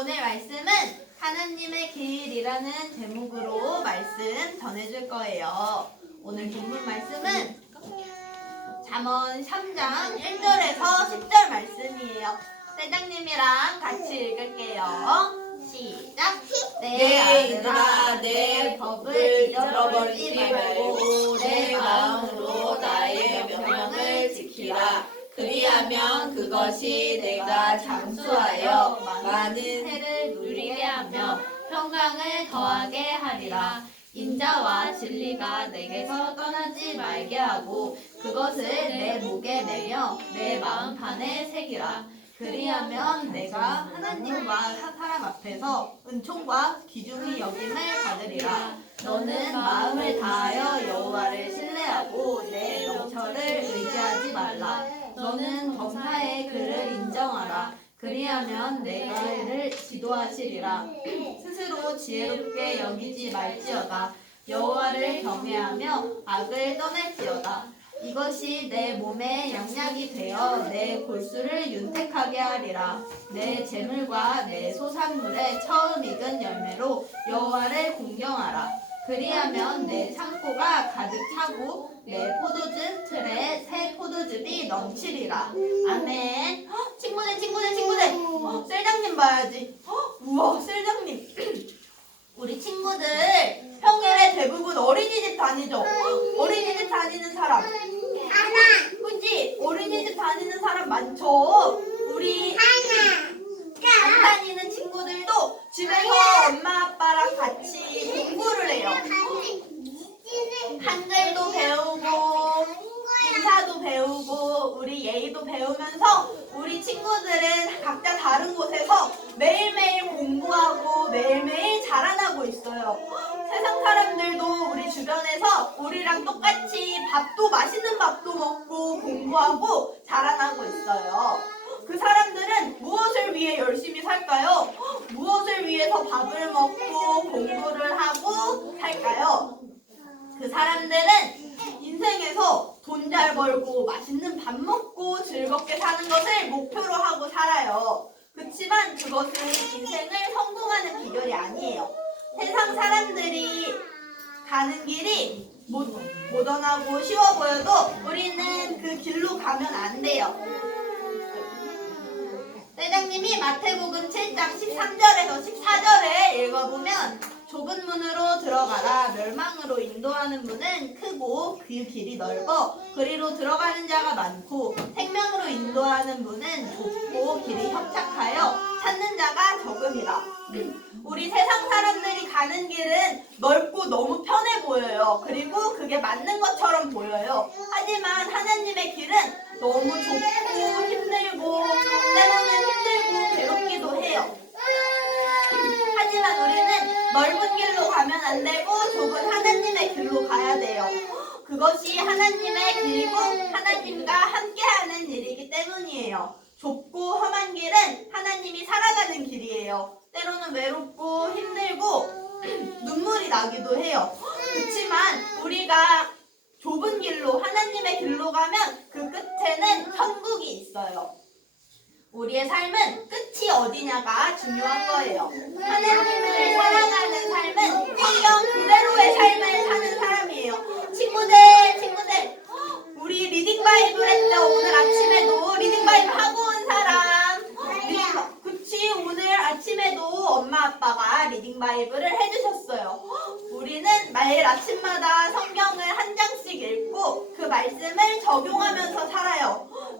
오늘 말씀은 하나님의 길이라는 제목으로 말씀 전해줄 거예요. 오늘 본문 말씀은 잠언 3장 1절에서 10절 말씀이에요. 세장님이랑 같이 읽을게요. 시작. 내 아들아 내 법을 잊어버리지 말고 내 마음으로 나의 명령을 지키라 그리하면 그것이 내가 장수하여 많은 해를 누리게 하며 평강을 더하게 하리라. 인자와 진리가 내게서 떠나지 말게 하고 그것을 내 목에 매며 내 마음판에 새기라. 그리하면 내가 하나님과 사람 앞에서 은총과 기중의 여김을 받으리라. 너는 마음을 다하여 여호와를 신뢰하고 내 명철을 의지하지 말라. 너는 범사의 그를 인정하라. 그리하면 내가 그를 지도하시리라. 스스로 지혜롭게 여기지 말지어다. 여호와를 경외하며 악을 떠날지어다. 이것이 내 몸에 양약이 되어 내 골수를 윤택하게 하리라. 내 재물과 내 소산물의 처음 익은 열매로 여호와를 공경하라. 그리하면 내 창고가 가득 차고 내 포도즙 틀에 새 포도즙이 넘치리라. 아멘. 헉, 친구들, 친구들, 친구들. 어, 셀장님 봐야지. 헉, 우와, 셀장님. 우리 친구들 평일에 대부분 어린이집 다니죠? 헉, 어린이집 다니는 사람. 그지? 어린이집 다니는 사람 많죠? 우리 안 다니는 친구들도 집에서 엄마 아빠랑 같이 공부를 해요. 한글도 배우고 인사도 배우고 우리 예의도 배우면서 우리 친구들은 각자 다른 곳에서 매일매일 공부하고 매일매일 자라나고 있어요. 세상 사람들도 우리 주변에서 우리랑 똑같이 밥도 맛있는 밥도 먹고 공부하고 자라나고 있어요. 그 사람들은 무엇을 위해 열심히 살까요? 무엇을 위해서 밥을 먹고 공부를 하고 살까요? 그 사람들은 인생에서 돈 잘 벌고 맛있는 밥 먹고 즐겁게 사는 것을 목표로 하고 살아요. 그렇지만 그것은 인생을 성공하는 비결이 아니에요. 세상 사람들이 가는 길이 모, 모던하고 쉬워 보여도 우리는 그 길로 가면 안 돼요. 회장님이 마태복음 7장 13절에서 14절을 읽어보면 좁은 문으로 들어가라. 멸망으로 인도하는 문은 크고 그 길이 넓어. 그리로 들어가는 자가 많고 생명으로 인도하는 문은 좁고 길이 협착하여 찾는 자가 적음이라. 우리 세상 사람들이 가는 길은 넓고 너무 편해 보여요. 그리고 그게 맞는 것처럼 보여요. 하지만 하나님의 길은 너무 좁고 힘들고 때로는 힘들고 괴롭기도 해요 하지만 우리는 넓은 길로 가면 안 되고 좁은 하나님의 길로 가야 돼요. 그것이 하나님의 길이고 하나님과 함께하는 일이기 때문이에요. 좁고 험한 길은 하나님이 살아가는 길이에요. 때로는 외롭고 힘들고 눈물이 나기도 해요. 그렇지만 우리가 좁은 길로 하나님의 길로 가면 그 끝에는 천국이 있어요. 우리의 삶은 끝이 어디냐가 중요한 거예요. 하나님을 사랑하는 삶은 성경 그대로의 삶을 사는 사람이에요. 친구들, 친구들, 우리 리딩 바이블 했죠. 오늘 아침에도 리딩 바이블 하고 온 사람. 리딩 바- 그치, 오늘 아침에도 엄마 아빠가 리딩 바이블을 해주셨어요. 우리는 매일 아침마다 성경을 한 장씩 읽고 그 말씀을 적용하면서 살아요.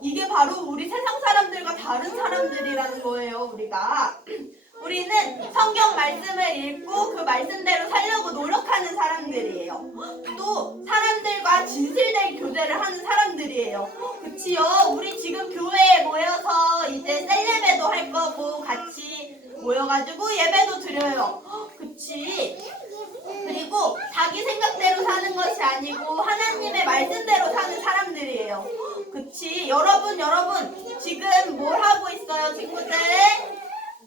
이게 바로 우리 세상 사람들과 다른 사람들이라는 거예요, 우리가. 우리는 성경 말씀을 읽고 그 말씀대로 살려고 노력하는 사람들이에요. 또 사람들과 진실된 교제를 하는 사람들이에요. 그치요? 우리 지금 교회에 모여서 이제 셀레배도 할 거고 같이 모여가지고 예배도 드려요. 그치? 그리고 자기 생각대로 사는 것이 아니고 하나님의 말씀대로. 그치? 여러분, 여러분, 지금 뭘 하고 있어요, 친구들?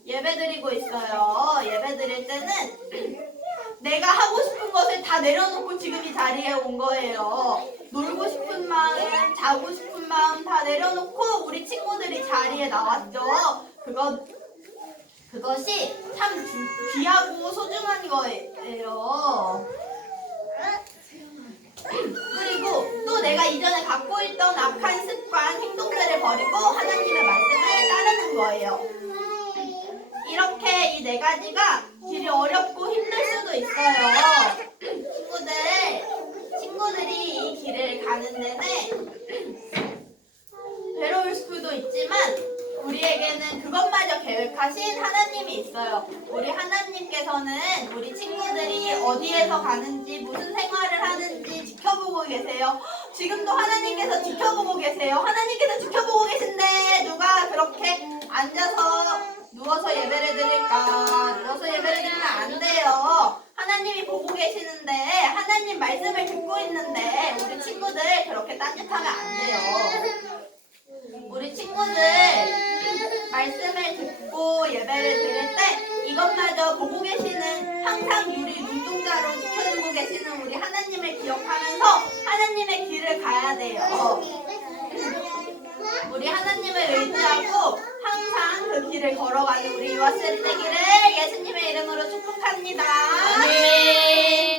예배 드리고 있어요. 예배 드릴 때는 내가 하고 싶은 것을 다 내려놓고 지금 이 자리에 온 거예요. 놀고 싶은 마음, 자고 싶은 마음 다 내려놓고 우리 친구들이 자리에 나왔죠. 그거 그것이 참 주- 귀하고 소중한 거예요. 그리고 또 내가 이전에 갖고 있던 악한 습관, 행동들을 버리고 하나님의 말씀을 따르는 거예요. 이렇게 이 네 가지가 길이 어렵고 힘들 수도 있어요. 친구들, 친구들이 이 길을 가는 데는 괴로울 수도 있지만 우리에게는 그것마저 계획하신 하나님이 있어요. 우리 하나님께서는 우리 친구들이 어디에서 가는지 무슨 생활을 하는지 지켜보고 계세요. 지금도 하나님께서 지켜보고 계세요. 하나님께서 지켜보고 계신데 누가 그렇게 앉아서 누워서 예배를 드릴까? 누워서 예배를 드리면 안 돼요. 하나님이 보고 계시는데 하나님 말씀을 듣고 있는데 우리 친구들 그렇게 딴짓하면 안 돼요. 우리 친구들 말씀을 듣고 예배를 드릴 때 이것마저 보고 계시는 항상 우리 눈동자로 지켜주고 계시는 우리 하나님을 기억하면서 하나님의 길을 가야 돼요. 우리 하나님을 의지하고 항상 그 길을 걸어가는 우리 유아스리 되기를 예수님의 이름으로 축복합니다. 아멘.